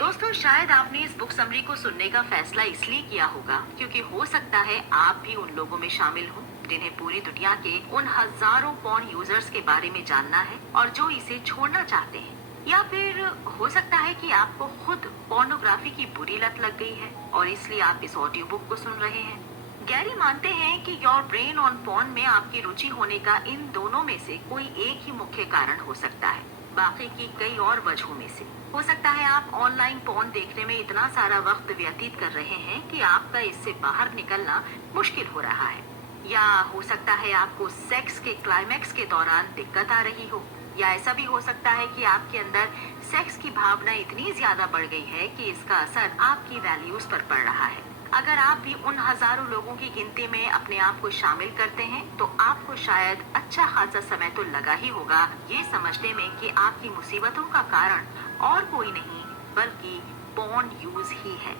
दोस्तों, शायद आपने इस बुक समरी को सुनने का फैसला इसलिए किया होगा क्योंकि हो सकता है आप भी उन लोगों में शामिल हो जिन्हें पूरी दुनिया के उन हजारों पॉर्न यूजर्स के बारे में जानना है और जो इसे छोड़ना चाहते हैं। या फिर हो सकता है कि आपको खुद पोर्नोग्राफी की बुरी लत लग गई है और इसलिए आप इस ऑडियो बुक को सुन रहे हैं। गैरी मानते हैं कि योर ब्रेन ऑन पॉर्न में आपकी रुचि होने का इन दोनों में से कोई एक ही मुख्य कारण हो सकता है, बाकी की कई और वजहों में से। हो सकता है आप ऑनलाइन पॉर्न देखने में इतना सारा वक्त व्यतीत कर रहे हैं कि आपका इससे बाहर निकलना मुश्किल हो रहा है। या हो सकता है आपको सेक्स के क्लाइमैक्स के दौरान दिक्कत आ रही हो। या ऐसा भी हो सकता है कि आपके अंदर सेक्स की भावना इतनी ज्यादा बढ़ गई है कि इसका असर आपकी वैल्यूज पर पड़ रहा है। अगर आप भी उन हजारों लोगों की गिनती में अपने आप को शामिल करते हैं तो आपको शायद अच्छा खासा समय तो लगा ही होगा ये समझने में कि आपकी मुसीबतों का कारण और कोई नहीं बल्कि पॉर्न यूज ही है।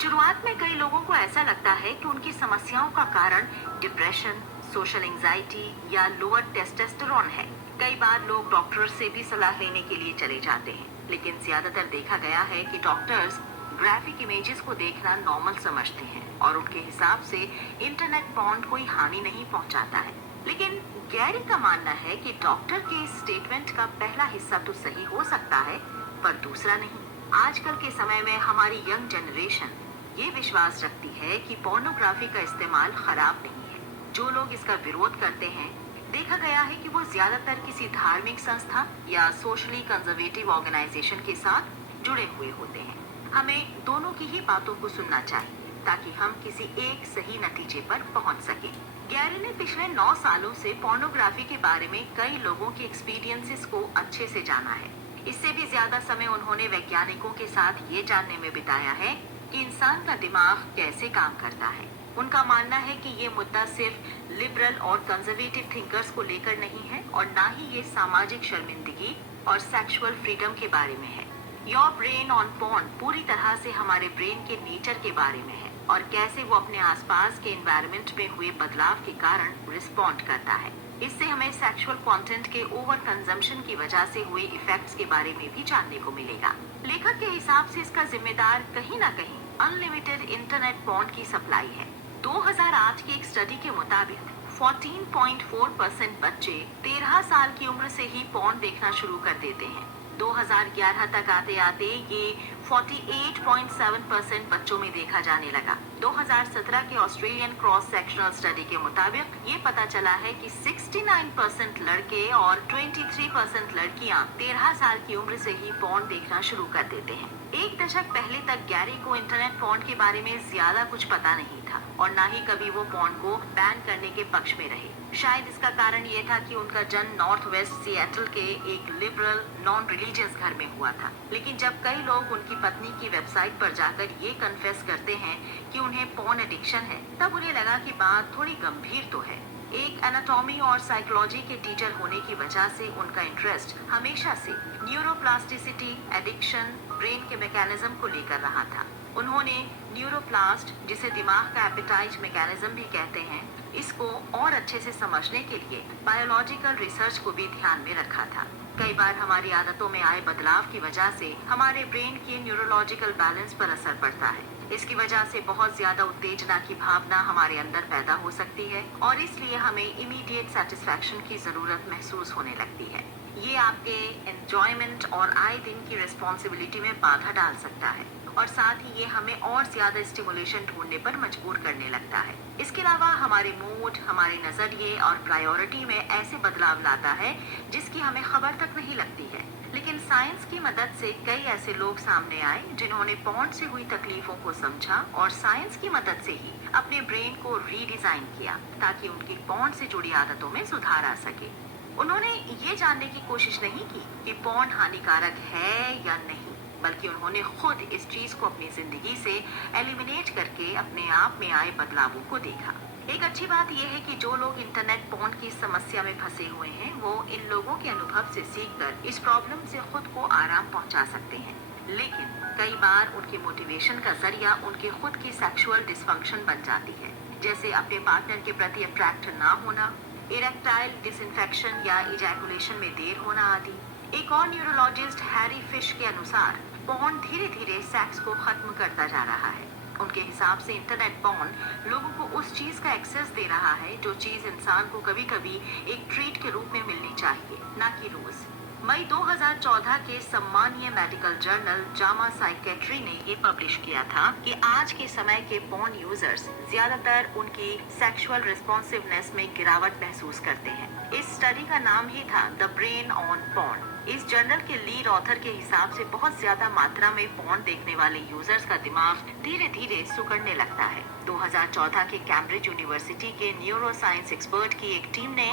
शुरुआत में कई लोगों को ऐसा लगता है कि उनकी समस्याओं का कारण डिप्रेशन, सोशल एंजाइटी या लोअर टेस्टोस्टेरोन है। कई बार लोग डॉक्टर से भी सलाह लेने के लिए चले जाते हैं, लेकिन ज्यादातर देखा गया है कि डॉक्टर्स ग्राफिक इमेजेस को देखना नॉर्मल समझते हैं और उनके हिसाब से इंटरनेट पॉर्न कोई हानि नहीं पहुंचाता है। लेकिन गैरी का मानना है कि डॉक्टर के इस स्टेटमेंट का पहला हिस्सा तो सही हो सकता है पर दूसरा नहीं। आजकल के समय में हमारी यंग जनरेशन ये विश्वास रखती है कि पोर्नोग्राफी का इस्तेमाल खराब नहीं है। जो लोग इसका विरोध करते हैं देखा गया है कि वो ज्यादातर किसी धार्मिक संस्था या सोशली कंजर्वेटिव ऑर्गेनाइजेशन के साथ जुड़े हुए होते हैं। हमें दोनों की ही बातों को सुनना चाहिए ताकि हम किसी एक सही नतीजे पर पहुंच सकें। गैरी ने पिछले 9 सालों से पोर्नोग्राफी के बारे में कई लोगों के एक्सपीरियंसेस को अच्छे से जाना है। इससे भी ज्यादा समय उन्होंने वैज्ञानिकों के साथ ये जानने में बिताया है कि इंसान का दिमाग कैसे काम करता है। उनका मानना है कि ये मुद्दा सिर्फ लिबरल और कंजर्वेटिव थिंकर्स को लेकर नहीं है और ना ही ये सामाजिक शर्मिंदगी और सेक्सुअल फ्रीडम के बारे में है। योर ब्रेन ऑन पॉर्न पूरी तरह से हमारे ब्रेन के नेचर के बारे में है और कैसे वो अपने आसपास के एनवायरनमेंट में हुए बदलाव के कारण रिस्पॉन्ड करता है। इससे हमें सेक्सुअल कंटेंट के ओवर कंजम्पशन की वजह से हुए इफेक्ट्स के बारे में भी जानने को मिलेगा। लेखक के हिसाब से इसका जिम्मेदार कहीं ना कहीं अनलिमिटेड इंटरनेट पॉर्न की सप्लाई है। 2008 की एक स्टडी के मुताबिक 14.4% बच्चे 13 साल की उम्र से ही पॉर्न देखना शुरू कर देते हैं। 2011 तक आते आते ये 48.7% बच्चों में देखा जाने लगा। 2017 के ऑस्ट्रेलियन क्रॉस सेक्शनल स्टडी के मुताबिक ये पता चला है कि 69% लड़के और 23% लड़कियां 13 साल की उम्र से ही पॉर्न देखना शुरू कर देते हैं। एक दशक पहले तक गैरी को इंटरनेट पॉर्न के बारे में ज्यादा कुछ पता नहीं था और ना ही कभी वो पॉर्न को बैन करने के पक्ष में रहे। शायद इसका कारण ये था कि उनका जन्म नॉर्थ वेस्ट सिएटल के एक लिबरल नॉन रिलीजियस घर में हुआ था। लेकिन जब कई लोग उनकी पत्नी की वेबसाइट पर जाकर ये कन्फेस करते हैं कि उन्हें पॉर्न एडिक्शन है, तब उन्हें लगा कि बात थोड़ी गंभीर तो है। एक एनाटॉमी और साइकोलॉजी के टीचर होने की वजह से उनका इंटरेस्ट हमेशा से न्यूरोप्लास्टिसिटी, एडिक्शन, ब्रेन के मैकेनिज्म को लेकर रहा था। उन्होंने न्यूरोप्लास्ट, जिसे दिमाग का एपेटाइट मैकेनिज्म भी कहते हैं, इसको और अच्छे से समझने के लिए बायोलॉजिकल रिसर्च को भी ध्यान में रखा था। कई बार हमारी आदतों में आए बदलाव की वजह से हमारे ब्रेन के न्यूरोलॉजिकल बैलेंस पर असर पड़ता है। इसकी वजह से बहुत ज्यादा उत्तेजना की भावना हमारे अंदर पैदा हो सकती है और इसलिए हमें इमीडिएट सेटिस्फैक्शन की जरूरत महसूस होने लगती है। ये आपके एंजॉयमेंट और आए दिन की रिस्पॉन्सिबिलिटी में बाधा डाल सकता है और साथ ही ये हमें और ज्यादा स्टिमुलेशन ढूंढने पर मजबूर करने लगता है। इसके अलावा हमारे मूड, हमारे नजरिए और प्रायोरिटी में ऐसे बदलाव लाता है जिसकी हमें खबर तक नहीं लगती है। लेकिन साइंस की मदद से कई ऐसे लोग सामने आए जिन्होंने पॉर्न से हुई तकलीफों को समझा और साइंस की मदद से ही अपने ब्रेन को रीडिजाइन किया ताकि उनकी पॉर्न से जुड़ी आदतों में सुधार आ सके। उन्होंने ये जानने की कोशिश नहीं की कि पॉर्न हानिकारक है या नहीं, बल्कि उन्होंने खुद इस चीज को अपनी जिंदगी से एलिमिनेट करके अपने आप में आए बदलावों को देखा। एक अच्छी बात यह है कि जो लोग इंटरनेट पॉर्न की समस्या में फंसे हुए हैं वो इन लोगों के अनुभव से सीखकर इस प्रॉब्लम से खुद को आराम पहुंचा सकते हैं। लेकिन कई बार उनके मोटिवेशन का जरिया उनके खुद की सेक्सुअल डिसफंक्शन बन जाती है, जैसे अपने पार्टनर के प्रति अट्रैक्ट ना होना, इरेक्टाइल डिसइंफेक्शन या इजैकुलेशन में देर होना आदि। एक और न्यूरोलॉजिस्ट हैरी फिश के अनुसार पॉर्न धीरे धीरे सेक्स को खत्म करता जा रहा है। उनके हिसाब से इंटरनेट पॉर्न लोगों को उस चीज का एक्सेस दे रहा है जो चीज इंसान को कभी कभी एक ट्रीट के रूप में मिलनी चाहिए, न कि रोज। मई 2014 के सम्मानीय मेडिकल जर्नल जामा साइकेट्री ने ये पब्लिश किया था कि आज के समय के पॉर्न यूजर्स ज्यादातर उनकी सेक्सुअल रिस्पॉन्सिवनेस में गिरावट महसूस करते हैं। इस स्टडी का नाम ही था द ब्रेन ऑन पॉर्न। इस जर्नल के लीड ऑथर के हिसाब से बहुत ज्यादा मात्रा में पॉर्न देखने वाले यूजर्स का दिमाग धीरे धीरे सिकुड़ने लगता है। 2014 के कैम्ब्रिज यूनिवर्सिटी के न्यूरो साइंस एक्सपर्ट की एक टीम ने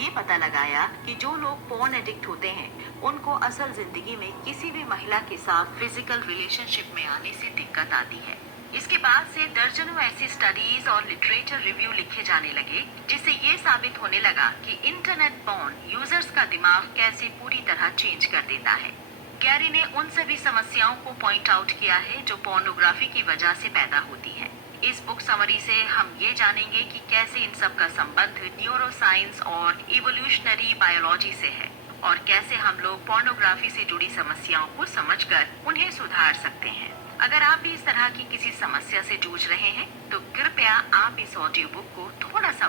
ये पता लगाया कि जो लोग पॉर्न एडिक्ट होते हैं उनको असल जिंदगी में किसी भी महिला के साथ फिजिकल रिलेशनशिप में आने से दिक्कत आती है। इसके बाद से दर्जनों ऐसी स्टडीज और लिटरेचर रिव्यू लिखे जाने लगे जिससे ये साबित होने लगा कि इंटरनेट पॉर्न यूजर्स का दिमाग कैसे पूरी तरह चेंज कर देता है। गैरी ने उन सभी समस्याओं को पॉइंट आउट किया है जो पोर्नोग्राफी की वजह से पैदा होती है। इस बुक समरी से हम ये जानेंगे कि कैसे इन सब का संबंध न्यूरो साइंस और इवोल्यूशनरी बायोलॉजी से है और कैसे हम लोग पोर्नोग्राफी से जुड़ी समस्याओं को समझकर उन्हें सुधार सकते हैं। अगर आप भी इस तरह की किसी समस्या से जूझ रहे हैं तो कृपया आप इस ऑडियो बुक को थोड़ा सा